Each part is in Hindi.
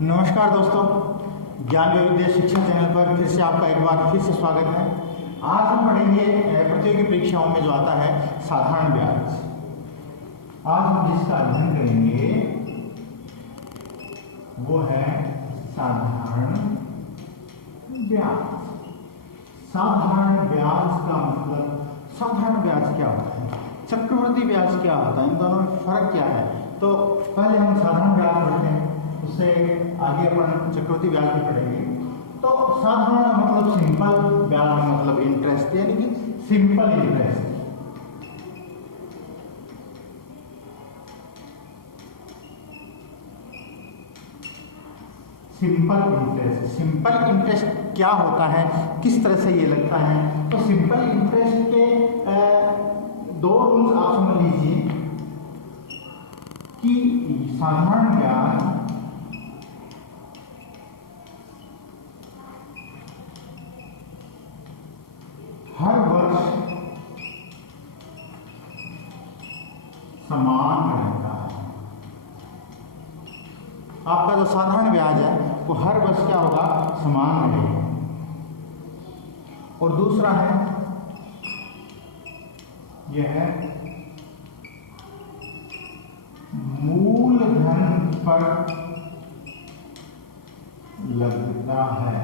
नमस्कार दोस्तों, ज्ञान वैविध्य शिक्षा चैनल पर फिर से आपका एक बार फिर से स्वागत है। आज हम पढ़ेंगे प्रतियोगी परीक्षाओं में जो आता है साधारण ब्याज। आज हम जिसका अध्ययन करेंगे वो है साधारण ब्याज। साधारण ब्याज का मतलब, साधारण ब्याज क्या होता है, चक्रवृद्धि ब्याज क्या होता है, इन दोनों में फर्क क्या है। तो पहले हम साधारण ब्याज पढ़ते हैं, उससे आगे अपन चक्रवृद्धि ब्याज भी पढ़ेंगे। तो साधारण मतलब सिंपल, ब्याज मतलब इंटरेस्ट, यानी कि सिंपल इंटरेस्ट। सिंपल इंटरेस्ट क्या होता है, किस तरह से ये लगता है। तो सिंपल इंटरेस्ट के दो रूल्स आप समझ लीजिए कि साधारण ब्याज हर वर्ष समान रहता है। आपका जो साधारण ब्याज है वो हर वर्ष क्या होगा, समान रहेगा। और दूसरा है यह है मूलधन पर लगता है।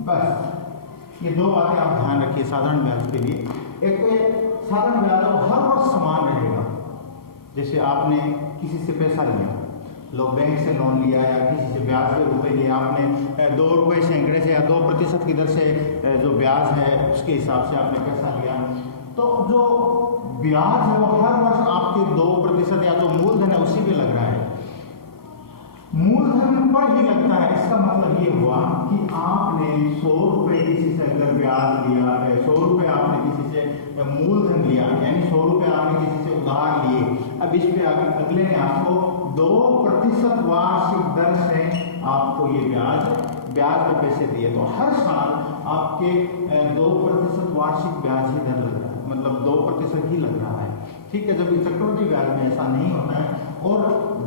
बस ये दो बातें आप ध्यान रखिए साधारण ब्याज के लिए। एक तो ये साधारण ब्याज हर वर्ष समान रहेगा। जैसे आपने किसी से पैसा लिया, लोग बैंक से लोन लिया या किसी से ब्याज के रुपए लिए, आपने 2 रुपये सैकड़े से या 2% की दर से जो ब्याज है उसके हिसाब से आपने पैसा लिया, तो जो ब्याज है वो हर वर्ष आपके 2% या जो मूलधन है उसी पे लग रहा है, मूलधन पर ही लगता है। इसका मतलब ये हुआ कि आपने 100 रुपये किसी से अगर ब्याज लिया है, 100 रुपये आपने किसी से मूलधन लिया, यानी 100 रुपये आपने किसी से उधार लिए, अब इस पे अगले ने आपको 2% वार्षिक दर से आपको ये ब्याज पे पैसे दिए, तो हर साल आपके 2% वार्षिक ब्याज ही दर लग रहा है, मतलब 2% ही लग रहा है। ठीक है, जबकि चक्रवृद्धि ब्याज में ऐसा नहीं होता है और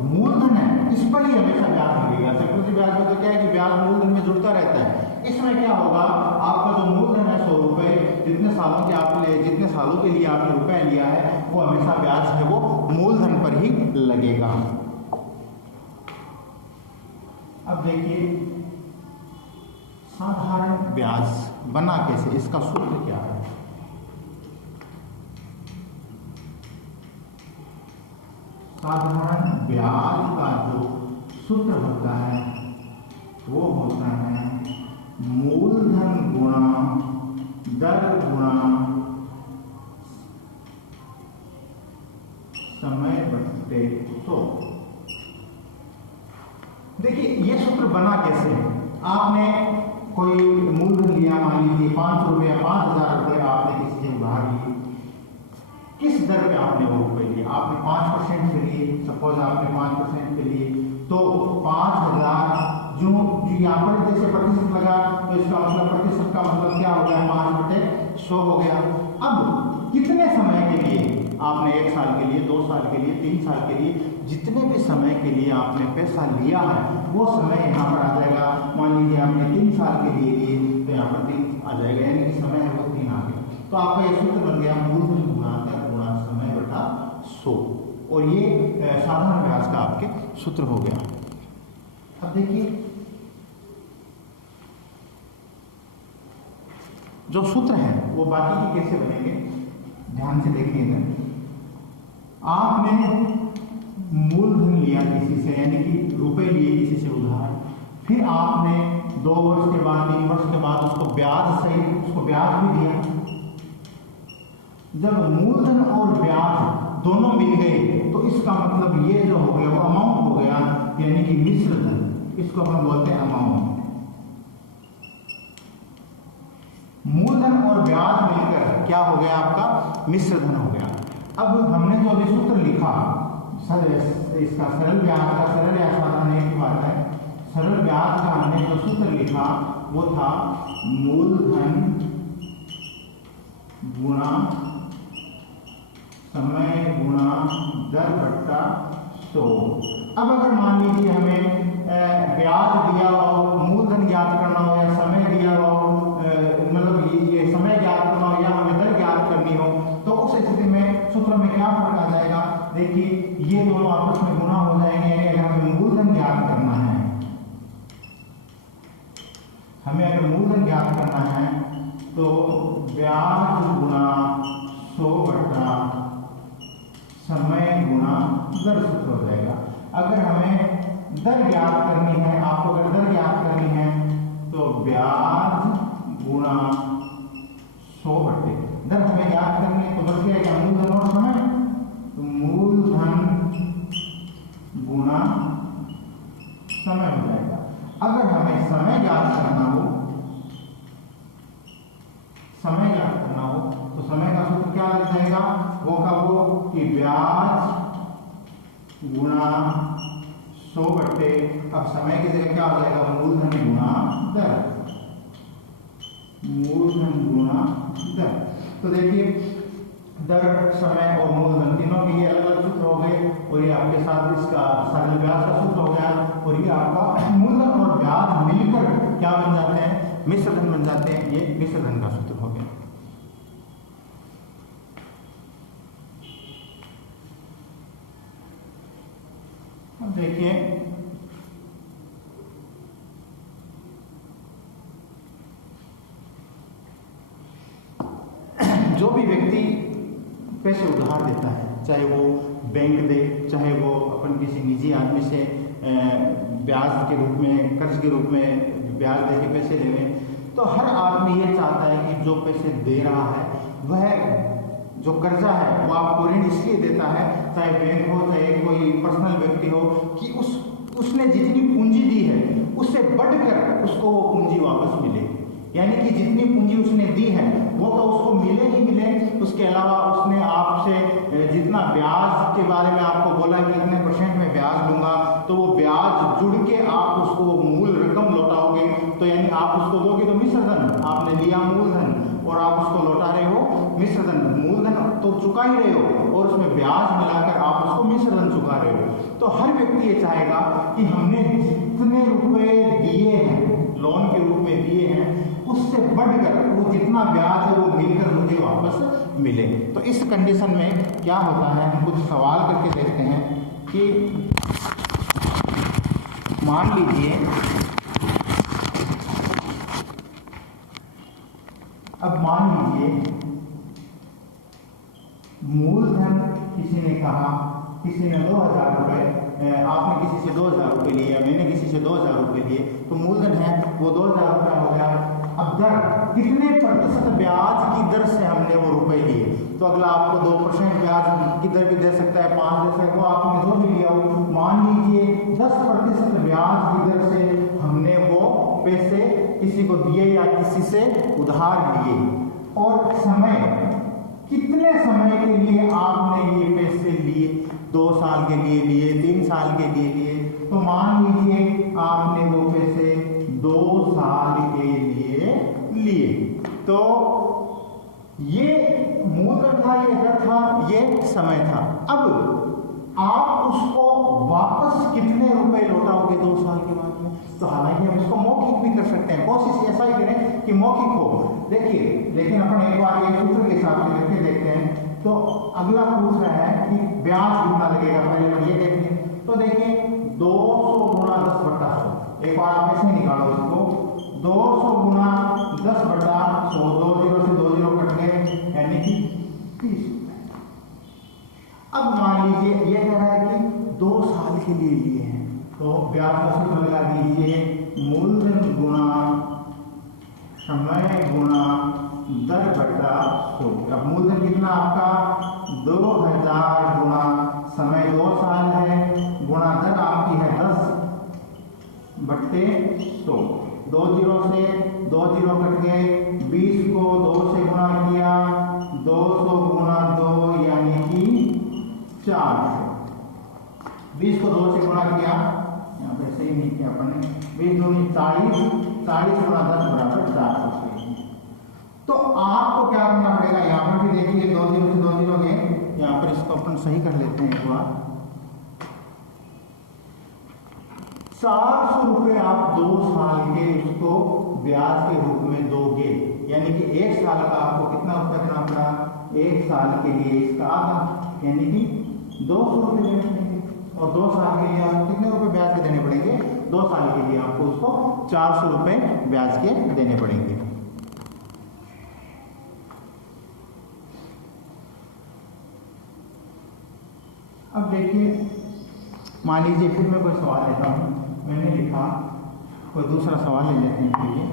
मूलधन है इस पर ही हमेशा ब्याज मिलेगा। चक्रवृद्धि ब्याज में तो क्या है कि ब्याज मूलधन में जुड़ता रहता है। इसमें क्या होगा, आपका जो मूलधन है 100 रुपये, जितने सालों के लिए आपने रुपए लिया है वो हमेशा ब्याज है वो मूलधन पर ही लगेगा। अब देखिए साधारण ब्याज बना कैसे, इसका सूत्र क्या है। साधारण ब्याज का जो सूत्र होता है वो होता है मूलधन गुणा दर गुणा समय बटे 100। देखिए ये सूत्र बना कैसे है। आपने कोई मूलधन लिया, मान लीजिए 500 रुपये या 5000 रुपये आपने किसी से उधार लिए, किस दर पे आपने वो रुपये लिए, आपने 5% के लिए, सपोज आपने 5% के लिए, तो 5000 जो यहाँ पर जैसे प्रतिशत लगा तो इसका मतलब प्रतिशत का मतलब क्या हो गया, 5/100 हो गया। अब कितने समय के लिए आपने, 1 साल के लिए, 2 साल के लिए, 3 साल के लिए, जितने भी समय के लिए आपने पैसा लिया है वो समय यहाँ पर आ जाएगा। मान लीजिए आपने 3 साल के लिए तो यहाँ पर 3 आ जाएगा, यानी कि समय है वो 3 आ गया। तो आपका ये सूत्र बन गया मूलधन गुणा दर गुणा समय बटा 100, और ये साधारण ब्याज का आपके सूत्र हो गया। अब देखिए जो सूत्र है वो बाकी के कैसे बनेंगे, ध्यान से देखिएगा। आपने मूलधन लिया किसी से, यानी कि रुपए लिए किसी से उधार, फिर आपने 2 वर्ष के बाद, 3 वर्ष के बाद उसको ब्याज सहित उसको ब्याज भी दिया। जब मूलधन और ब्याज दोनों मिल गए तो इसका मतलब ये जो हो गया वो अमाउंट हो गया, यानी कि मिश्र धन, इसको हम बोलते हैं अमाउंट। मूलधन और ब्याज मिलकर क्या हो गया, आपका मिश्र धन हो गया। अब हमने जो अभी सूत्र लिखा, इसका सरल ब्याज का, सरल या साधारण एक ही बात है, सरल ब्याज का हमने जो सूत्र लिखा वो था मूलधन गुणा समय गुणा दर बट्टा 100। अब अगर मान लीजिए हमें ब्याज दिया हो, मूलधन ज्ञात करना हो या समय दिया हो, मतलब ये समय ज्ञात करना हो या हमें दर ज्ञात करनी हो, तो उस स्थिति में सूत्र में क्या फर्क आ जाएगा। देखिए ये दोनों आपस में गुणा हो जाएंगे, यानी अगर हमें मूलधन ज्ञात करना है, हमें अगर मूलधन ज्ञात करना है तो ब्याज गुणा 100 बटा समय गुणा दर सूत्र हो जाएगा। अगर हमें दर ज्ञात करनी है, आपको अगर दर ज्ञात करनी है तो ब्याज गुणा 100 बटे दर हमें ज्ञात करनी है, तो बच गया क्या, मूलधन और समय, तो मूलधन गुणा समय हो जाएगा। अगर हमें समय ज्ञात करना हो, समय ज्ञात करना हो तो समय का सूत्र क्या लग जाएगा, वो का वो कि ब्याज गुणा 100 बटे, अब समय की जगह क्या हो जाएगा, मूलधन गुणा दर, मूलधन गुणा दर। तो देखिए दर, समय और मूलधन तीनों के ये अलग अलग सूत्र हो गए, और ये आपके साथ इसका सरल ब्याज का सूत्र हो गया, और ये आपका मूलधन और ब्याज मिलकर क्या बन जाते हैं, मिश्र धन बन जाते हैं। ये मिश्र धन का सूत्र हो गया। अब देखिए जो भी व्यक्ति पैसे उधार देता है, चाहे वो बैंक दे, चाहे वो अपन किसी निजी आदमी से ब्याज के रूप में, कर्ज के रूप में ब्याज दे के पैसे ले लें, तो हर आदमी ये चाहता है कि जो पैसे दे रहा है वह जो कर्जा है वो आपको ऋण इसलिए देता है, चाहे बैंक हो चाहे कोई पर्सनल व्यक्ति हो, कि उसने जितनी पूंजी दी है उससे बढ़कर उसको वो पूंजी वापस मिले। यानी कि जितनी पूंजी उसने दी है वो तो उसको मिले ही मिले, उसके अलावा उसने आपसे जितना ब्याज के बारे में आपको बोला कि इतने % में ब्याज लूंगा, तो वो ब्याज जुड़ के आप उसको मूल रकम लौटाओगे, तो यानी आप उसको दोगे तो मिश्र धन, आपने लिया मूलधन और आप उसको लौटा रहे हो मिश्र धन। मूलधन तो चुका ही रहे हो और उसमें ब्याज मिलाकर आप उसको मिश्र धन चुका रहे हो। तो हर व्यक्ति ये चाहेगा कि हमने जितने रुपए दिए हैं, लोन के रूप में दिए हैं, उससे बढ़कर वो जितना ब्याज है वो मिलकर मुझे वापस मिले। तो इस कंडीशन में क्या होता है, हम कुछ सवाल करके देखते हैं कि मान लीजिए, अब मान लीजिए मूलधन किसी ने कहा, किसी ने 2000 रुपये, आपने किसी से 2000 रुपये लिए, मैंने किसी से 2000 रुपये लिए, तो मूलधन है वो 2000 रुपया हो गया। अब दर, कितने % ब्याज की दर से हमने वो रुपए लिए, तो अगला आपको 2% ब्याज की दर भी दे सकता है, 5 दे सकता है, वो आपने जो भी लिया हो। मान लीजिए 10% ब्याज की दर से हमने वो पैसे किसी को दिए या किसी से उधार लिए, और समय, कितने समय के लिए आपने ये पैसे लिए, 2 साल के लिए लिए, 3 साल के लिए लिए, तो मान लीजिए आपने वो पैसे 2 साल के लिए लिए, तो ये मूलधन था, ये दर था, ये समय था। अब आप उसको वापस कितने रुपए लौटाओगे 2 साल के बाद में, तो हालांकि हम इसको मौखिक भी कर सकते हैं, कोशिश ऐसा ही करें कि मौखिक हो। देखिए, लेकिन अपन एक बार ये सूत्र के हिसाब से करके देखते हैं। तो अगला पूछ रहा है कि ब्याज कितना लगेगा, पहले हम ये देखें। तो देखिए 200 गुणा 10 बटा 100, एक बार आप ऐसे निकालो इसको, 200 गुणा 10 बटा 100, 2 0 से 2 0 कट गए, यानी कि 30। अब मान लीजिए ये कह रहा है कि 2 साल के लिए लिए हैं, तो ब्याज का सूत्र लगा दीजिए, मूलधन गुणा समय गुणा दर बटा 100। अब मूलधन कितना आपका 2000 गुणा समय 2 साल है, गुणा दर आपकी है 10 बटे 100। 2 0 से 2 0 कट गए, 20 को 2 से गुणा किया, 200 गुणा 2 यानी कि 400। 20 को 2 से गुणा किया, यहाँ पे सही नहीं किया अपन ने, 20 दूनी 40, 40 गुणा 10 बराबर 400। तो आपको क्या करना पड़ेगा, यहाँ पर भी देखिए 2 0 से 2 0 गए, यहाँ पर इसको अपन सही कर लेते हैं एक बार। 400 रुपये आप 2 साल के उसको ब्याज के रूप में दोगे, यानी कि 1 साल का आपको कितना रुपया देना पड़ा, 1 साल के लिए इसका आधा, यानी कि 200 रुपये देने पड़ेंगे। और 2 साल के लिए आपको कितने रुपए ब्याज के देने पड़ेंगे, 2 साल के लिए आपको उसको 400 रुपये ब्याज के देने पड़ेंगे। अब देखिए, मान लीजिए फिर मैं कोई सवाल लेता हूँ, मैंने लिखा, कोई दूसरा सवाल ले लेते हैं इसके लिए।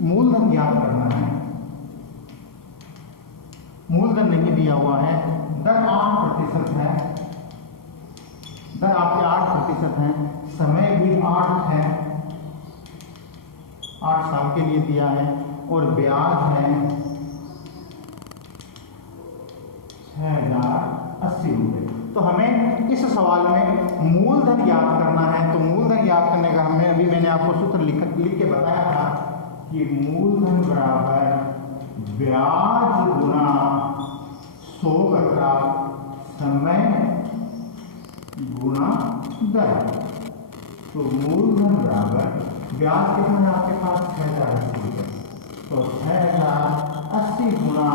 मूलधन ज्ञात करना है, मूलधन नहीं दिया हुआ है, दर 8% है, दर आपके 8% है, समय भी 8 है, 8 साल के लिए दिया है, और ब्याज है 6080 रुपये। तो हमें इस सवाल में मूलधन याद करना है। तो मूलधन याद करने का मैंने आपको सूत्र लिख के बताया था कि मूलधन बराबर ब्याज गुना 100 बटा समय गुना दर। तो मूलधन बराबर ब्याज कितना है आपके पास, 6080 रुपये, तो 6080 गुना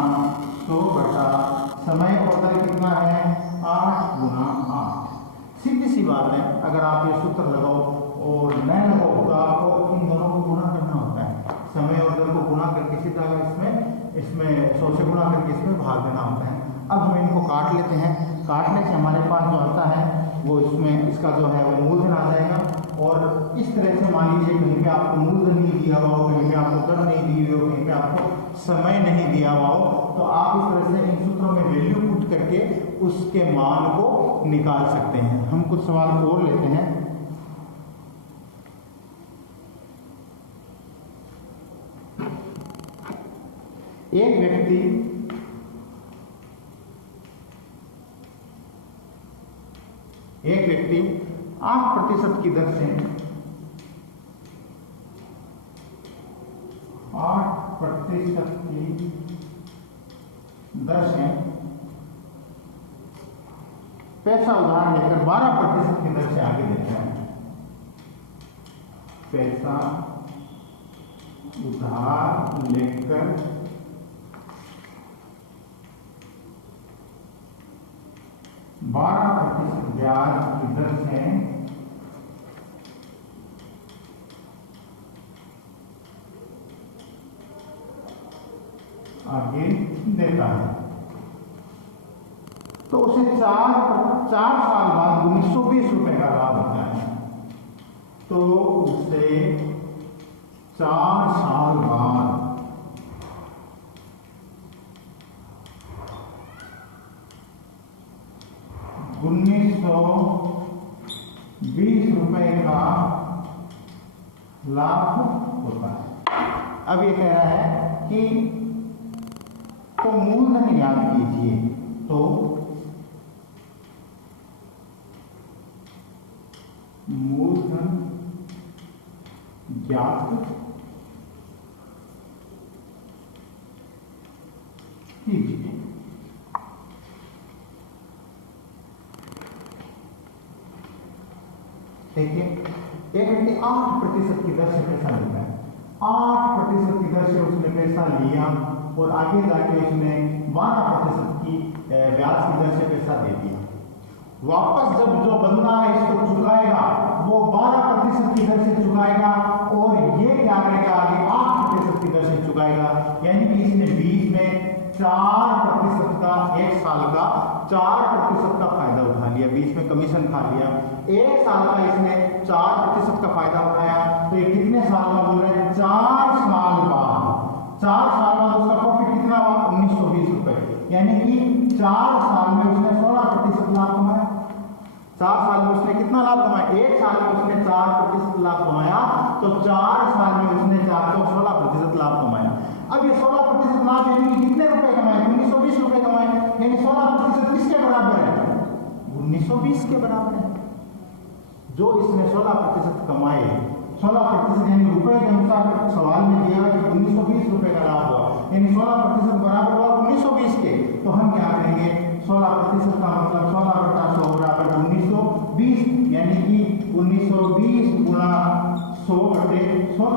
100 बटा समय और दर कितना है, 8 गुना 8। सीधी सी बात है, अगर आप ये सूत्र लगाओ और न लगाओ तो आपको इन दोनों को गुणा करना होता है। समय और दर को गुणा करके सीधा इसमें 100 से गुणा करके इसमें भाग देना होता है। अब हम इनको काट लेते हैं, काटने से हमारे पास जो आता है वो इसमें इसका जो है वो मूलधन आ जाएगा। और इस तरह से मान लीजिए कहीं पे आपको मूलधन नहीं दिया हुआ हो, कहीं पे आपको दर नहीं दी हुई हो, कहीं पे आपको समय नहीं दिया हुआ हो, तो आप इस तरह से इन सूत्रों में वैल्यू पुट करके उसके मान को निकाल सकते हैं। हम कुछ सवाल और लेते हैं। एक व्यक्ति एक व्यक्ति 8% की दर से 8% की दर से पैसा उधार लेकर 12% की दर से आगे देता है। पैसा उधार लेकर 12% ब्याज की दर से आगे देता है, तो उसे 4 साल बाद 1920 रुपए का लाभ होता है। तो उसे 4 साल बाद 1920 रुपए का लाभ होता है। अब ये कह रहा है कि तो मूलधन याद कीजिए। तो मूलधन ज्ञात कीजिए। देखिए, एक व्यक्ति 8% की दर से पैसा लेता है, 8% की दर से उसने पैसा लिया और आगे जाके उसने 12% की ब्याज की दर से पैसा दे दिया। वापस जब जो बंदा है इसको चुकाएगा वो 12% की दर से चुकाएगा और ये क्या करेगा, आगे 8% की दर से चुकाएगा। यानी कि इसने बीच में 4% का, 1 साल का 4% का फायदा उठा लिया, बीच में कमीशन खा लिया। 1 साल का इसने 4% का फायदा उठाया, तो ये कितने साल का बोल रहे हैं, 4 साल बाद। 4 साल बाद उसका प्रॉफिट कितना हुआ, 1920 रुपए। यानी कि 4 साल में उसने 16% लाभ कमाया। 4 साल में उसने कितना लाभ कमाया, 1 साल में उसने 4% लाभ कमाया, तो 4 साल में उसने 16% लाभ कमाया। अब ये 16% लाभ यानी कि कितने रुपए कमाए, 1920 रुपए कमाए। यानी 16% किसके बराबर है, 1920 के बराबर है। जो इसने 16% कमाए, 16% यानी रुपए के अनुसार सवाल में दिया कि 1920 रुपए का लाभ हुआ, यानी 16% बराबर हुआ 1920 1920 गुणा 100/100।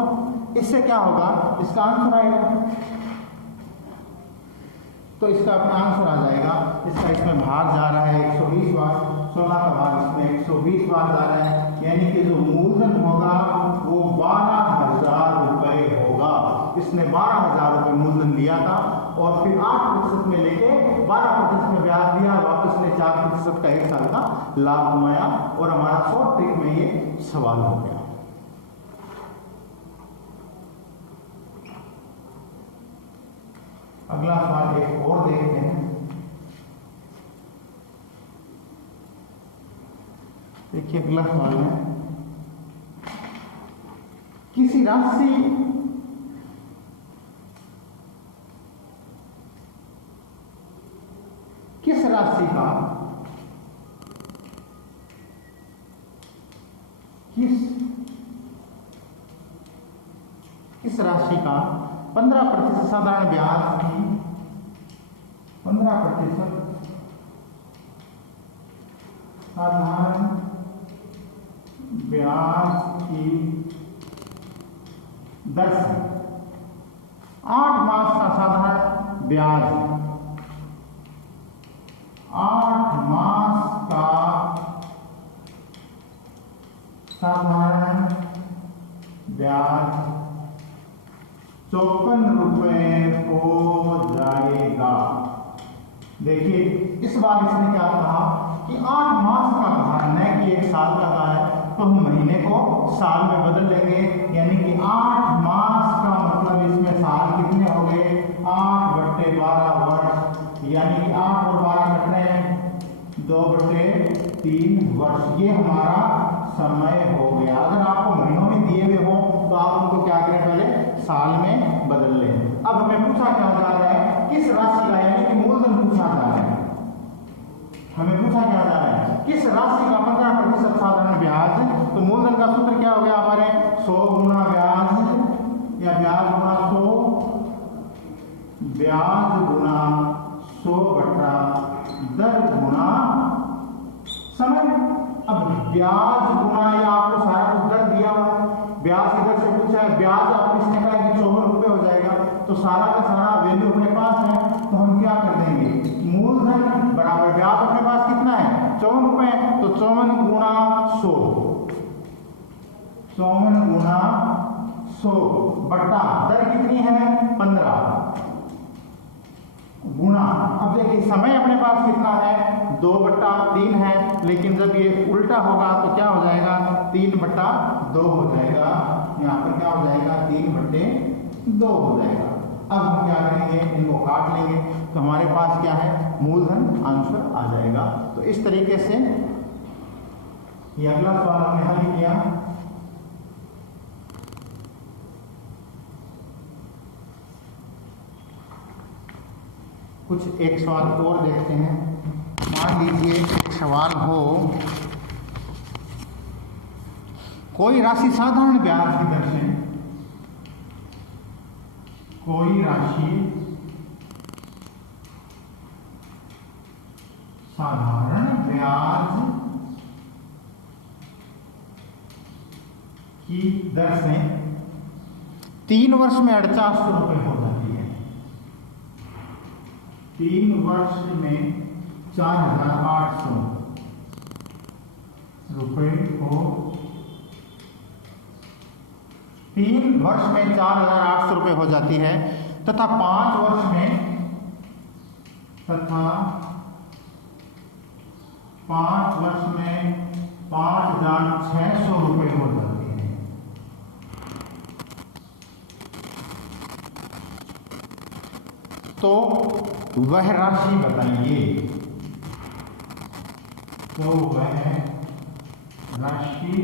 इससे क्या होगा, इसका आंसर आएगा। तो इसका अपना आंसर आ जाएगा। इसका इसमें भाग जा रहा है 120 बार, 16 का भाग इसमें 120 बार जा रहा है, यानी कि जो मूलधन होगा वो 12,000 रुपये होगा। इसने 12,000 रुपये मूलधन लिया था और फिर 8% में लेके 12% में ब्याज दिया, वापस ने 4% का 1 साल का लाभ कमाया और हमारा शॉर्ट ट्रिक में ये सवाल हो गया। अगला सवाल एक और देखते हैं। देखिए अगला सवाल है, किसी राशि किस राशि का किस राशि का 15% साधारण ब्याज की 15% साधारण ब्याज की दर से 8 मास का साधारण ब्याज 8 मास का साधारण ब्याज 54 रुपये हो जाएगा। देखिए इस बार इसने क्या कहा कि 8 मास का कहा, न कि 1 साल का कहा है, तो हम महीने को साल में बदल लेंगे, यानी कि 8 मास का मतलब इसमें साल कितने हो गए, 8/12 वर्ष, यानी कि 8 और 12 कट रहे हैं, 2/3 वर्ष। ये हमारा समय हो गया। अगर आपको महीनों में दिए हुए हो तो आप उनको क्या करें, पहले साल में बदल लें। अब हमें पूछा क्या जा रहा है, किस राशि का, यानी कि मूलधन पूछा जा रहा है। हमें पूछा क्या जा रहा है, किस राशि का 15% साधारण ब्याज। तो मूलधन का सूत्र क्या हो गया हमारे, 100 गुना ब्याज या ब्याज गुना 100, ब्याज गुना 100 बटा दर गुना समय। अब ब्याज गुना, या आपको सारा कुछ दर दिया हुआ है, ब्याज इधर से पूछा है, ब्याज अब इसने कहा कि 54 रुपये हो जाएगा, तो सारा का सारा वैल्यू अपने पास है, तो हम क्या कर देंगे, मूलधन बराबर ब्याज अपने पास कितना है, 54 रुपये, तो 54 गुणा 100, 54 गुणा 100 बटा दर कितनी है 15 गुणा। अब देखिए समय अपने पास कितना है, 2/3 है, लेकिन जब ये उल्टा होगा तो क्या हो जाएगा, 3/2 हो जाएगा। यहाँ पर क्या हो जाएगा, 3/2 हो जाएगा। अब हम क्या करेंगे, इनको काट लेंगे, तो हमारे पास क्या है, मूलधन आंसर आ जाएगा। तो इस तरीके से ये अगला सवाल हमने हल किया। कुछ एक सवाल और देखते हैं। मान लीजिए एक सवाल हो, कोई राशि साधारण ब्याज की दर से, कोई राशि साधारण ब्याज की दर से 3 वर्ष में 48 रुपये हो जाती है। 3 वर्ष में 4,800 रुपये हो, 3 वर्ष में 4,800 रुपये हो जाती है, तथा 5 वर्ष में 5,600 रुपये हो जाती है। तो वह राशि बताइए, तो वह राशि,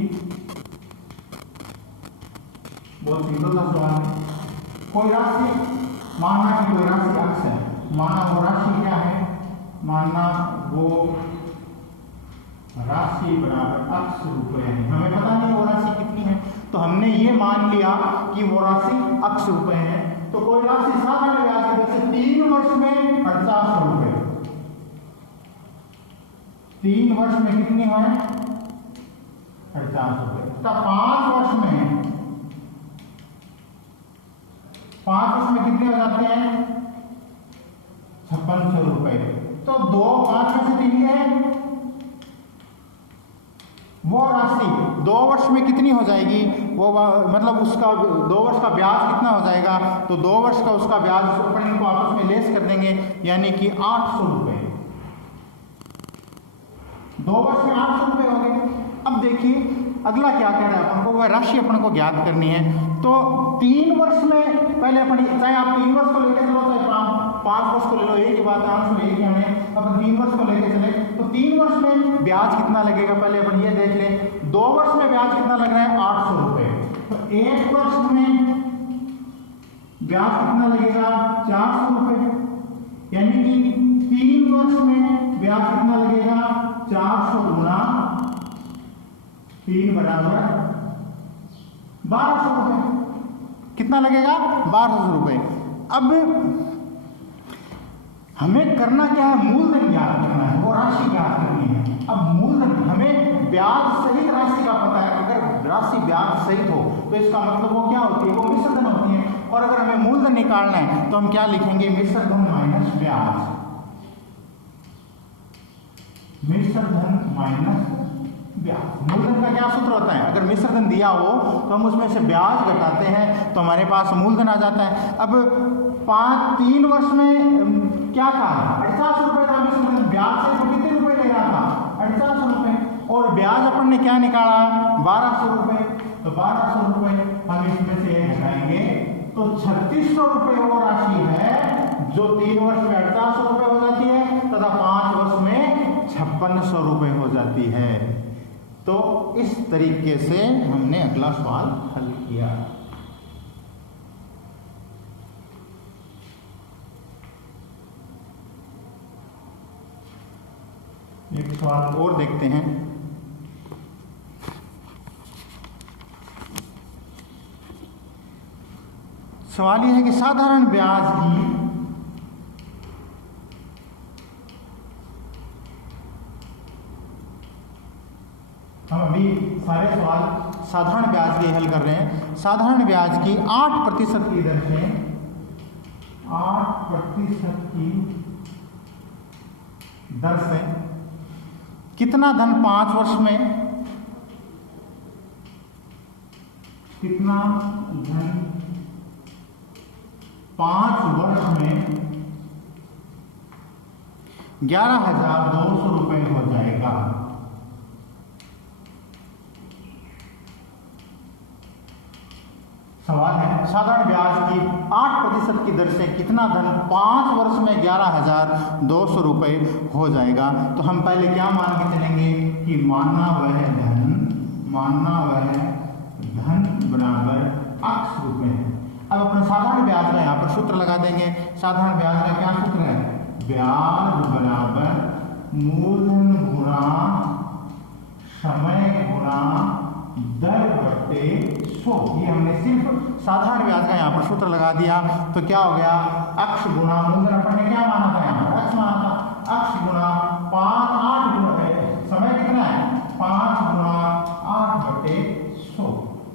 बहुत सिंपल सा सवाल है। कोई राशि, मानना कि कोई राशि अक्स है, माना वो राशि क्या है, मानना वो राशि बराबर अक्स रुपये है। हमें पता नहीं वो राशि कितनी है, तो हमने ये मान लिया कि वो राशि अक्स रुपये है। तो कोई राशि साधारण ब्याज की दर से 3 वर्ष में 48 रुपये, 3 वर्ष में कितनी है 48 रुपए। तो 5 वर्ष में 5 वर्ष में कितने हो जाते हैं? 5600 रुपए। तो 5 में से 3 है वो राशि 2 वर्ष में कितनी हो जाएगी? वो मतलब उसका 2 वर्ष का ब्याज कितना हो जाएगा? तो 2 वर्ष का उसका ब्याज अपन इनको आपस में लेस कर देंगे, यानी कि 800 रुपए। 2 वर्ष में 800 रुपए हो गए। अब देखिए अगला क्या कह रहा है अपन को, वह राशि अपन को ज्ञात करनी है। तो 3 वर्ष में पहले अपन, चाहे आप 3 वर्ष को लेकर चलो चाहे 5 वर्ष को ले लो, एक ही बात, आंसर एक ही हमें। अपन 3 वर्ष को लेकर चले तो 3 वर्ष में ब्याज कितना लगेगा पहले अपन ये देख लें। 2 वर्ष में ब्याज कितना लग रहा है? 800 रुपए। तो 1 वर्ष में ब्याज कितना लगेगा? 400 रुपए। यानी कि 3 वर्ष में ब्याज कितना लगेगा? 400 गुना 3 बराबर 1200 रुपए। कितना लगेगा? 1200 रुपए। अब हमें करना क्या है? मूलधन ज्ञात करना है, वो राशि ज्ञात करनी है। अब मूलधन हमें ब्याज सहित राशि का पता है। अगर राशि ब्याज सहित हो तो इसका मतलब वो क्या होती है? वो मिश्र धन होती है। और अगर हमें मूलधन निकालना है तो हम क्या लिखेंगे? मिश्र धन माइनस ब्याज। मिश्र धन माइनस ब्याज। मूलधन का क्या सूत्र होता है? अगर मिश्र धन दिया हो तो हम उसमें से ब्याज घटाते हैं तो हमारे पास मूलधन आ जाता है। अब 3 वर्ष में क्या कहा? 48 रुपए था मिश्र धन। ब्याज से तो कितने रुपए ले रहा था? 48 रुपए। और ब्याज अपन ने क्या निकाला? 1200 रुपए। तो 1200 रुपए हम इसमें से घटाएंगे तो 3600 रुपए वो राशि है जो 3 वर्ष में 4800 रुपए हो जाती है तथा 5 वर्ष में 5600 रुपए हो जाती है। तो इस तरीके से हमने अगला सवाल हल किया। एक सवाल और देखते हैं। सवाल यह है कि साधारण ब्याज की हम अभी सारे सवाल साधारण ब्याज के हल कर रहे हैं। साधारण ब्याज की 8% की दर से 8% की दर से कितना धन 5 वर्ष में, कितना धन 5 वर्ष में 11,200 रुपए हो जाएगा। सवाल है साधारण ब्याज की 8% की दर से कितना धन 5 वर्ष में 11,200 रुपए हो जाएगा। तो हम पहले क्या मान के चलेंगे कि माना वह धन बराबर x रुपए है। अब अपना साधारण ब्याज का यहाँ पर सूत्र लगा देंगे। साधारण ब्याज का क्या सूत्र है? ब्याज बराबर मूलधन गुणा समय गुणा दर बटे 100। ये हमने सिर्फ साधारण ब्याज का यहाँ पर सूत्र लगा दिया तो क्या हो गया? x गुणा मूलधन अपन ने क्या माना था? यहाँ पर x माना था। x गुणा 8 गुणा समय कितना है? 5 गुणा 8 बटे 100।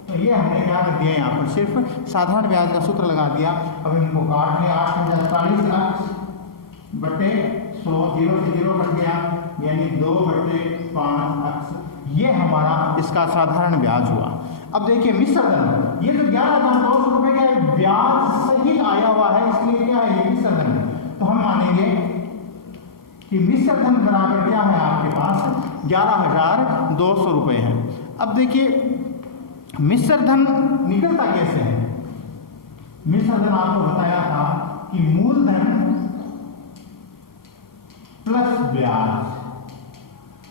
तो ये हमने क्या कर दिया? यहाँ पर सिर्फ साधारण ब्याज का सूत्र लगा दिया। अब इनको काट लें। 8 40 x बटे 100, 0 से 0 कट गया यानी 2 बटे 5x। ये हमारा इसका साधारण ब्याज हुआ। अब देखिए मिश्र धन, ये जो 11,200 रुपए का ब्याज सहित आया हुआ है इसलिए क्या है? ये मिश्र धन है। तो हम मानेंगे कि मिश्र धन बराबर क्या है? आपके पास 11,200 रुपए है। अब देखिए मिश्र धन निकलता कैसे है? मिश्र धन आपको बताया था कि मूलधन प्लस ब्याज।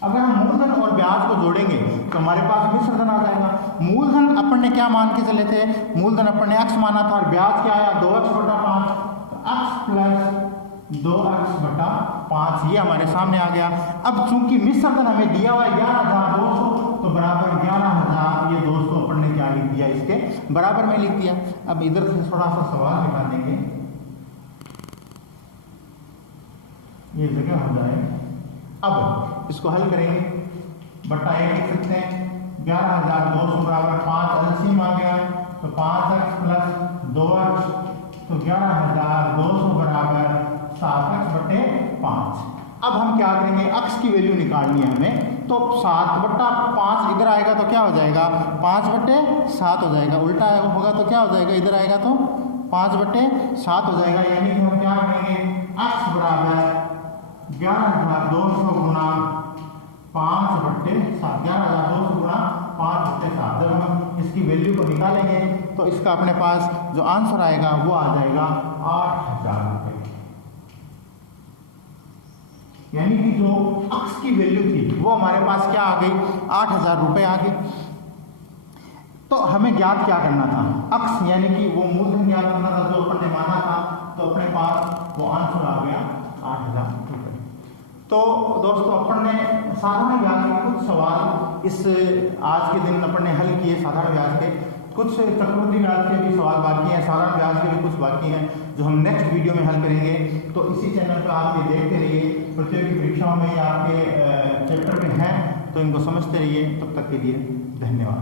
अगर हम मूलधन और ब्याज को जोड़ेंगे तो हमारे पास मिश्र धन आ जाएगा। मूलधन अपन ने क्या मान के चले थे? मूलधन अपन ने x माना था और ब्याज क्या आया? 2x बटा 5। तो x प्लस 2x बटा 5 ये हमारे सामने आ गया। अब चूंकि मिश्र धन हमें दिया हुआ है 11,200 तो बराबर 11,000 ये 200 अपन ने क्या लिख दिया? इसके बराबर में लिख दिया। अब इधर से थोड़ा सा सवाल निकाल देंगे, ये जगह हो जाए। अब इसको हल करेंगे। बटा 1 लिख सकते हैं 11,200 बराबर 5 एलसीएम आ गया तो 5x प्लस 2x तो 11,200 बराबर 7x/5। अब हम क्या करेंगे, x की वैल्यू निकालनी है हमें, तो 7/5 इधर आएगा तो क्या हो जाएगा 5/7 हो जाएगा, उल्टा होगा तो क्या हो जाएगा, इधर आएगा तो 5/7 हो जाएगा। यानी कि हम क्या करेंगे x बराबर 11,200 गुणा 5/7, 11,200 गुणा 5/7। जब हम इसकी वैल्यू को निकालेंगे तो इसका अपने पास जो आंसर आएगा वो आ जाएगा 8,000 रुपये। यानी कि जो x की वैल्यू थी वो हमारे पास क्या आ गई, 8,000 रुपये आ गई। तो हमें ज्ञात क्या करना था, x यानी कि वो मूलधन ज्ञात करना था जो अपन ने माना था, तो अपने पास वो आंसर आ गया 8,000 रुपये। तो दोस्तों अपन ने साधारण ब्याज के कुछ सवाल इस आज के दिन अपन ने हल किए, साधारण ब्याज के कुछ, चक्रवृद्धि ब्याज के भी सवाल बाकी हैं, साधारण ब्याज के भी कुछ बाकी हैं जो हम नेक्स्ट वीडियो में हल करेंगे। तो इसी चैनल पर आप ये देखते रहिए, प्रतियोगी परीक्षाओं में आपके चैप्टर में हैं तो इनको समझते रहिए। तब तक के लिए धन्यवाद।